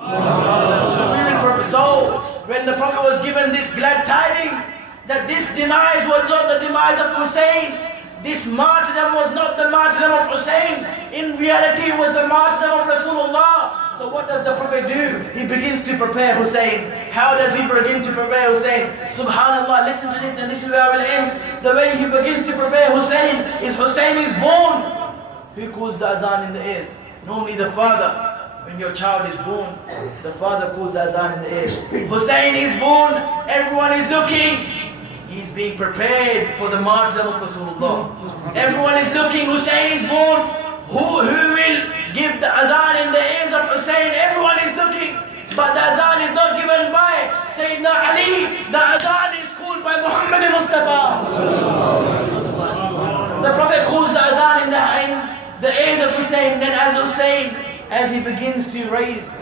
So, when the Prophet was given this glad tiding, that this demise was not the demise of Hussein, this martyrdom was not the martyrdom of Hussein, in reality it was the martyrdom of Rasulullah. So what does the Prophet do? He begins to prepare Hussein. How does he begin to prepare Hussein? Subhanallah, listen to this, and this is where I will end. The way he begins to prepare Hussein is born. Who calls the azan in the ears? Normally the father. When your child is born, the father calls the azan in the ears. Hussein is born, everyone is looking. He's being prepared for the martyrdom of Rasulullah. Everyone is looking, Hussein is born. Who will give the azan in the ears of Hussein? Everyone is looking. But the azan is not given by Sayyidina Ali. The azan is called by Muhammad Mustafa. The Prophet calls the azan in the ears of Hussein. Then as he begins to rise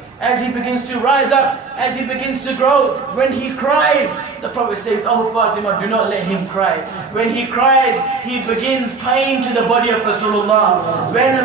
up, as he begins to grow, when he cries, the Prophet says, "Oh Fatima, do not let him cry." When he cries, he begins pain to the body of Rasulullah. When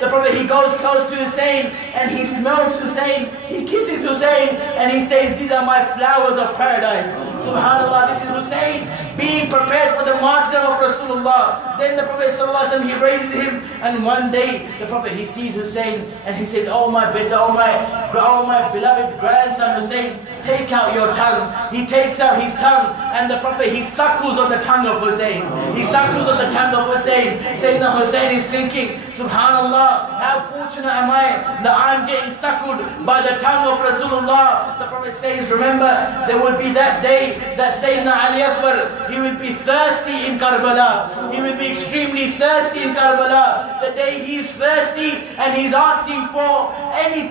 the Prophet, he goes close to Hussein and he smells Hussein, he kisses Hussein and he says, "These are my flowers of paradise." Subhanallah, this is Hussein being prepared for the martyrdom of Rasulullah. Then the Prophet ﷺ, he raises him, and one day the Prophet, he sees Hussein and he says, "Oh my beta, oh my beloved grandson Hussein, take out your tongue." He takes out his tongue, and the Prophet, he suckles on the tongue of Hussein. He suckles on the tongue of Hussein, saying that Hussein is thinking, "Subhanallah, how fortunate am I that I'm getting suckled by the tongue of Rasulullah." The Prophet says, remember, there will be that day that Sayyidina Ali Akbar, he will be thirsty in Karbala. He will be extremely thirsty in Karbala. The day he is thirsty and he's asking for any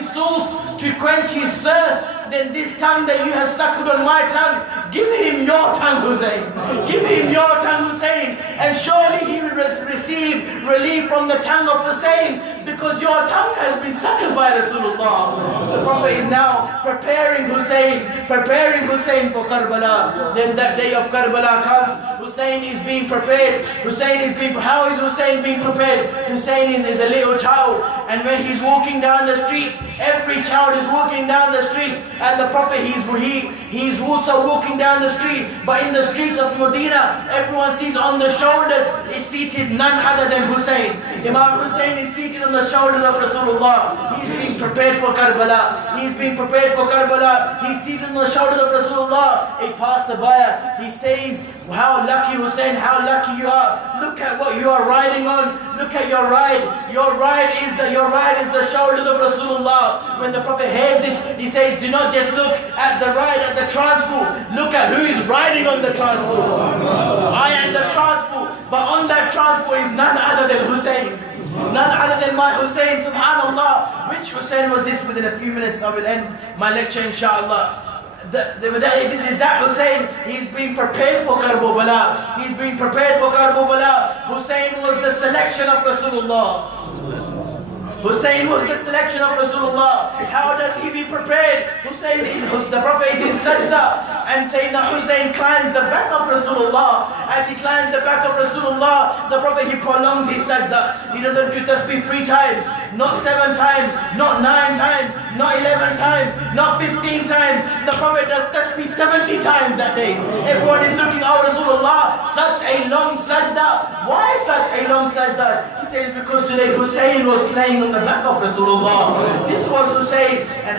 source to quench his thirst, then this tongue that you have suckled on my tongue, give him your tongue, Hussein. Give him your tongue, Hussein. And surely he will receive relief from the tongue of Hussein, because your tongue has been suckled by Rasulullah. The Prophet is now preparing Hussein for Karbala. Then that day of Karbala comes. Hussein is being prepared. How is Hussein being prepared? Hussein is a little child, and when he's walking down the streets, every child is walking down the streets, and the Prophet, he's also walking down the street. But in the streets of Medina, everyone sees on the shoulders is seated none other than Hussein. Imam Hussein is seated on the shoulders of Rasulullah. He's being prepared for Karbala. He's seated on the shoulders of Rasulullah. A passerby, he says, "How lucky, Hussein, how lucky you are. Look at what you are riding on. Look at your ride. Your ride is the shoulders of Rasulullah." When the Prophet hears this, he says, "Do not just look at the ride, at the transport. Look at who is riding on the transport. I am the transport, but on that transport is none other than Hussein. None other than my Hussein." Subhanallah. Which Hussein was this? Within a few minutes I will end my lecture, inshallah. This is that Hussein. He's being prepared for Karbala. Hussein was the selection of Rasulullah. How does he be prepared? The Prophet is in sajda, and Sayyidina Hussein climbs the back of Rasulullah. As he climbs the back of Rasulullah, the Prophet, he prolongs his sajda. He doesn't do tasbih 3 times, not 7 times, not 9 times, not 11 times, not 15 times. The Prophet does tasbih 70 times that day. Everyone is looking, "Oh Rasulullah, such a long sajda." Why such a long sajda? He says, because today Hussein was playing on the back of Rasulullah. This was Hussein. And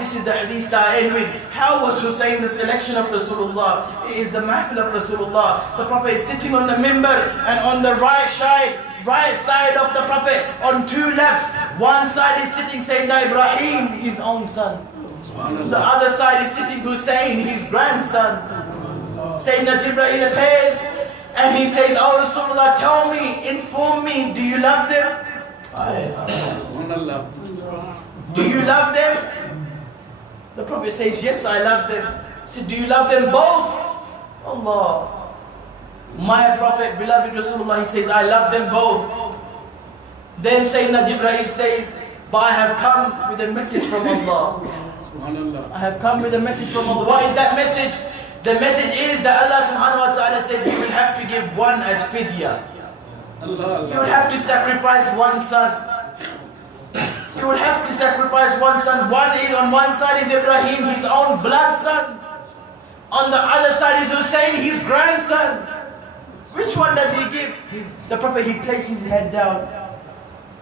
this is the hadith that I end with. How was Hussein the selection of Rasulullah? It is the mahfil of Rasulullah. The Prophet is sitting on the mimbar, and on the right side of the Prophet, on 2 laps, one side is sitting Sayyidina Ibrahim, his own son. The other side is sitting Hussein, his grandson. Sayyidina Jibreel appears and he says, "Oh Rasulullah, tell me, inform me, do you love them? Do you love them?" The Prophet says, "Yes, I love them." He said, "Do you love them both?" Allah. My Prophet, beloved Rasulullah, he says, "I love them both." Then Sayyidina Jibreel says, "But I have come with a message from Allah." I have come with a message from Allah. What is that message? The message is that Allah subhanahu wa ta'ala said, "You will have to give one as fidya." You will have to sacrifice one son. You will have to sacrifice one son. On one side is Ibrahim, his own blood son. On the other side is Hussein, his grandson. Which one does he give? The Prophet, he places his head down.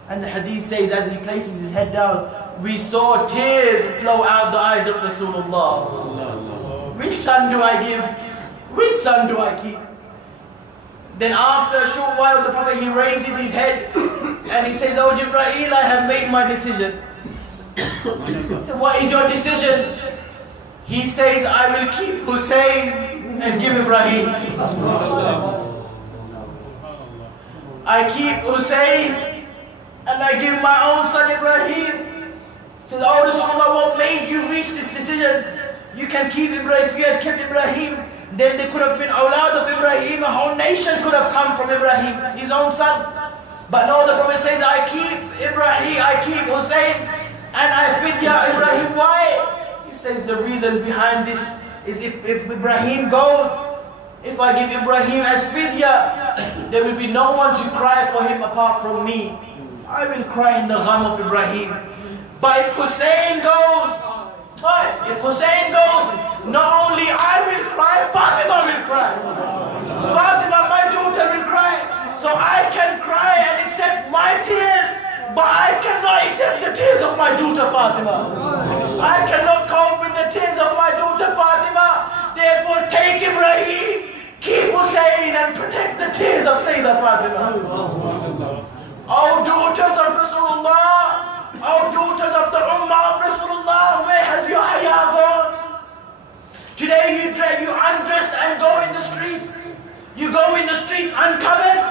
And the hadith says, as he places his head down, we saw tears flow out the eyes of Rasulullah. Which son do I give? Which son do I keep? Then after a short while, the Prophet, he raises his head and he says, "Oh Jibreel, I have made my decision." So what is your decision? He says, "I will keep Hussein and give Ibrahim." I keep Hussein and I give my own son Ibrahim. Says, "Oh Rasulullah, what made you reach this decision? You can keep Ibrahim. If you had kept Ibrahim, then there could have been awlad of Ibrahim. A whole nation could have come from Ibrahim, his own son. But no, the Prophet says, I keep Ibrahim, I keep Hussein, and I fidya Ibrahim." Why? He says the reason behind this is if Ibrahim goes, if I give Ibrahim as fidya, there will be no one to cry for him apart from me. I will cry in the gham of Ibrahim. But if Hussein goes, not only I will cry, Fatima will cry. Fatima, my daughter, will cry. So I can cry and accept my tears, but I cannot accept the tears of my daughter Fatima. I cannot cope with the tears of my daughter Fatima. Therefore take Ibrahim, keep Hussein, and protect the tears of Sayyidah Fatima. O daughters of Rasulullah, O daughters of the Ummah of Rasulullah, where has your haya gone? Today you undress and go in the streets. You go in the streets uncovered.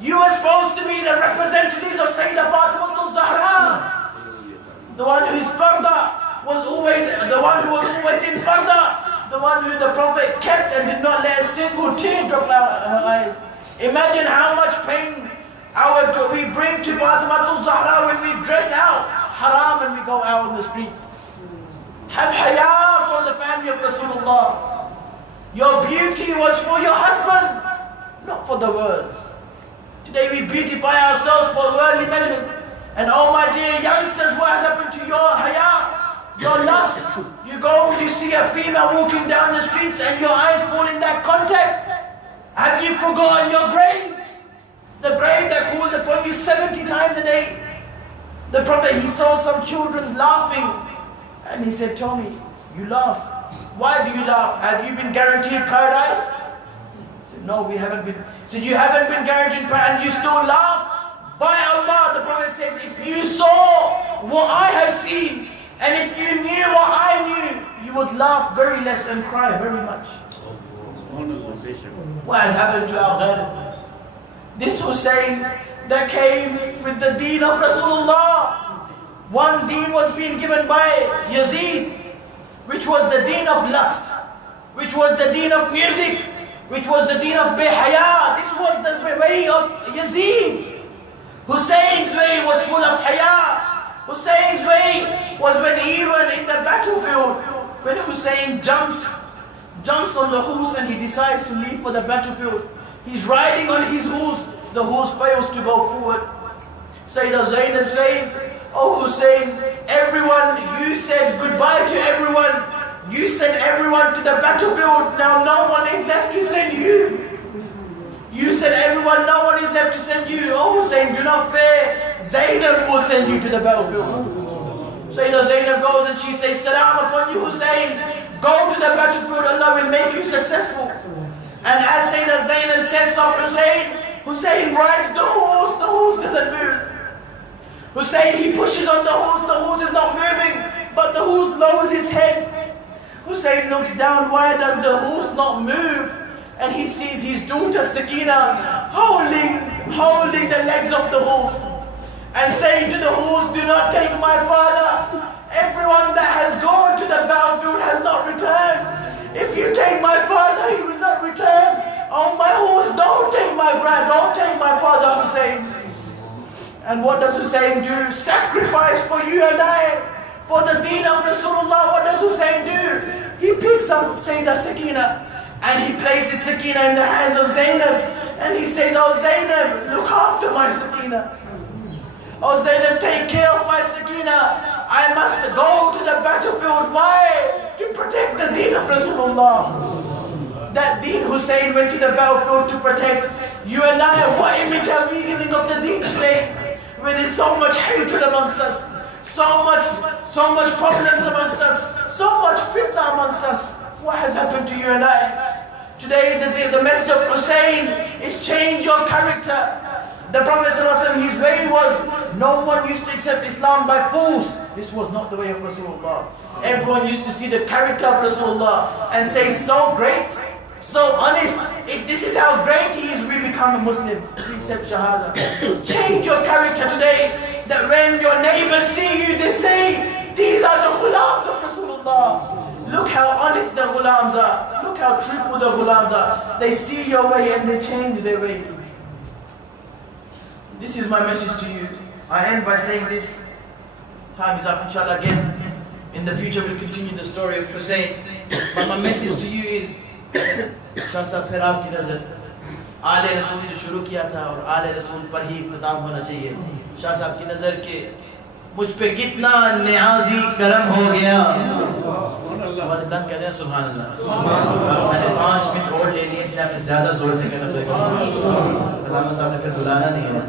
You are supposed to be the representatives of Sayyidah Fatima al-Zahra. The one whose parda was always, the one who was always in parda. The one who the Prophet kept and did not let a single tear drop out her eyes. Imagine how much pain we bring to Fatima al-Zahra when we dress out haram and we go out on the streets. Have haya for the family of Rasulullah. Your beauty was for your husband, not for the world. Today we beautify ourselves for worldly measures. And oh my dear youngsters, what has happened to your haya? Your lust. You go, you see a female walking down the streets and your eyes fall in that contact. Have you forgotten your grave? The grave that calls upon you 70 times a day. The Prophet, he saw some children laughing. And he said, "Tell me, you laugh. Why do you laugh? Have you been guaranteed paradise?" He said, "No, we haven't been." He said, "You haven't been guaranteed paradise and you still laugh?" By Allah, the Prophet says, if you saw what I have seen, and if you knew what I knew, you would laugh very less and cry very much. What has happened to our ghairah? This Hussein that came with the deen of Rasulullah. One deen was being given by Yazid, which was the deen of lust, which was the deen of music, which was the deen of bihaya. This was the way of Yazid. Hussein's way was full of haya. Hussein's way was when even in the battlefield, when Hussein jumps on the horse and he decides to leave for the battlefield. He's riding on his horse, the horse fails to go forward. Sayyidah Zainab says, "Oh Hussein, everyone, you said goodbye to everyone. You sent everyone to the battlefield. Now no one is left to send you. You said everyone, no one is left to send you. Oh Hussein, do not fear. Zainab will send you to the battlefield." Sayyidah Zainab goes and she says, "Salam upon you Hussein. Go to the battlefield, Allah will make you successful." And as Sayyidah Zainab sets off Hussein rides the horse doesn't move. Hussein, he pushes on the horse is not moving, but the horse lowers its head. Hussein looks down, why does the horse not move? And he sees his daughter Sakina holding the legs of the horse and saying to the horse, "Do not take my father. Everyone that has gone to the battlefield has not returned. If you take my father, he will not return. Oh my horse, don't take my father Hussein." And what does Hussein do? Sacrifice for you and I, for the deen of Rasulullah. What does Hussein do? He picks up Sayyidah Sakina and he places Sakina in the hands of Zainab. And he says, "Oh Zainab, look after my Sakina. Oh Zainab, take care of my Sakina. battlefield. Why? To protect the deen of Rasulullah. That deen Hussein went to the battlefield to protect. You and I, what image are we giving of the deen today? Where there's so much hatred amongst us, so much problems amongst us, so much fitna amongst us. What has happened to you and I? Today the message of Hussein is change your character. The Prophet ﷺ, his way was, no one used to accept Islam by force. This was not the way of Rasulullah. Everyone used to see the character of Rasulullah and say, so great, so honest. If this is how great he is, we become a Muslim. We accept Shahada. Change your character today, that when your neighbors see you, they say, these are the ghulams of Rasulullah. Look how honest the ghulams are. Look how truthful the ghulams are. They see your way and they change their ways. This is my message to you. I end by saying this. Time is up, inshallah. Again, in the future we'll continue the story of Hussein. But my message to you is, Shah Sahab phir aapki nazar Aale Rasool se shuru kiya tha aur Aale Rasool par hi ikhtitam hona chahiye. Shah Sahab ki nazar ke مجھ پہ کتنا نیازی کرم ہو گیا. آواز بلند کہتے ہیں سبحان اللہ. میں نے 5 منٹ اور لے لیے اس لیے آپ نے زیادہ زور سے کہنا پڑے گا. علامہ صاحب نے پھر بلانا نہیں ہے.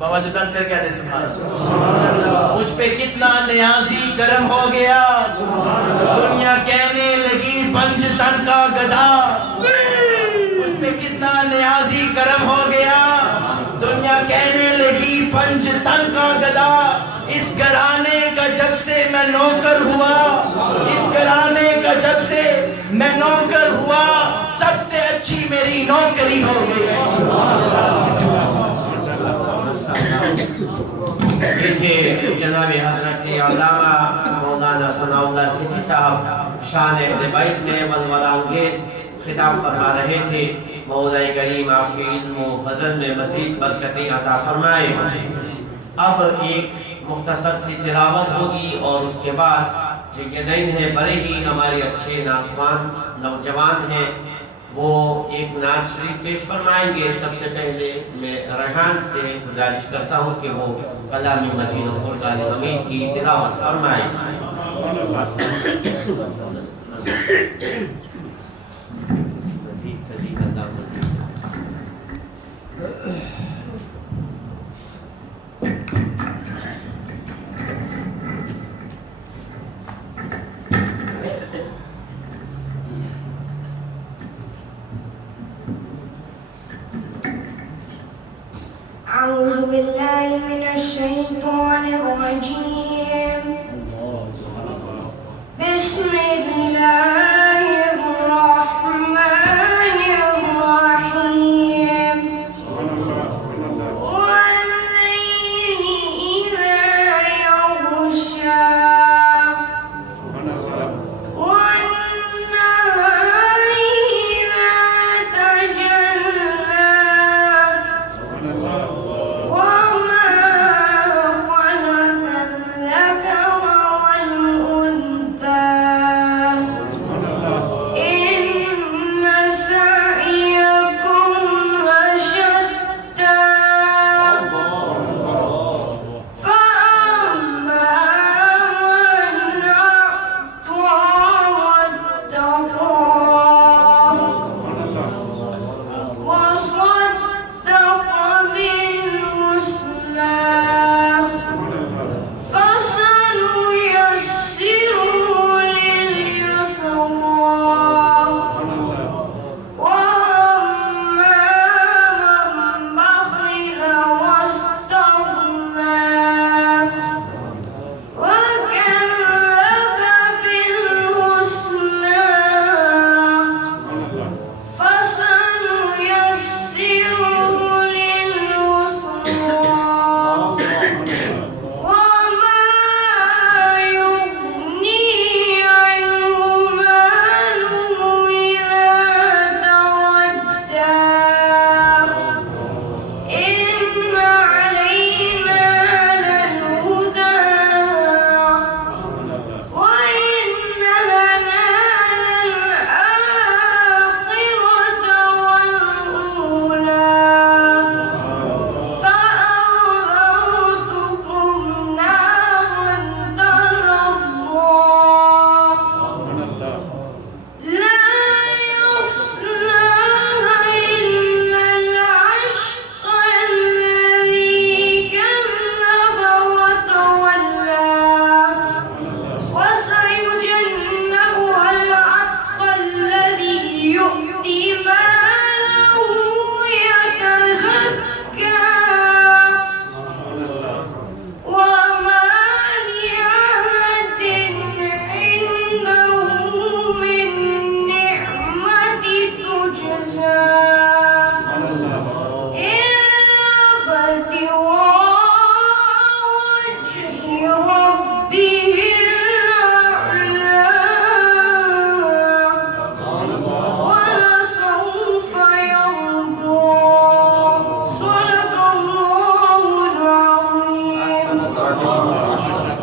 آواز بلند کر کہتے ہیں سبحان اللہ. مجھ پہ کتنا نیازی کرم ہو گیا, دنیا کہنے لگی پنج تن کا گدھا. مجھ پہ کتنا نیازی کرم ہو گیا, دنیا کہنے لگی پنج تن کا گدھا. اس گھرانے کا جب سے میں نوکر ہوا, اس گھرانے کا جب سے میں نوکر ہوا, سب سے اچھی میری نوکری ہو گئی. دیکھیے جناب حضرت علامہ مولانا اللہ سیٹھی صاحب شان اہل بیت میں ولولہ انگیز خطاب فرما رہے تھے. مولا کریم آپ کے علم و فضل میں مزید برکتیں عطا فرمائے. اب ایک مختصر سی تلاوت ہوگی اور اس کے بعد جو یہ ہے بڑے ہی ہمارے اچھے نعتخوان نوجوان ہیں, وہ ایک نعت شریف پیش فرمائیں گے. سب سے پہلے میں ریحان سے گزارش کرتا ہوں کہ وہ کلام مجید و فرقان حمید کی تلاوت فرمائیں. أعوذ بالله من الشيطان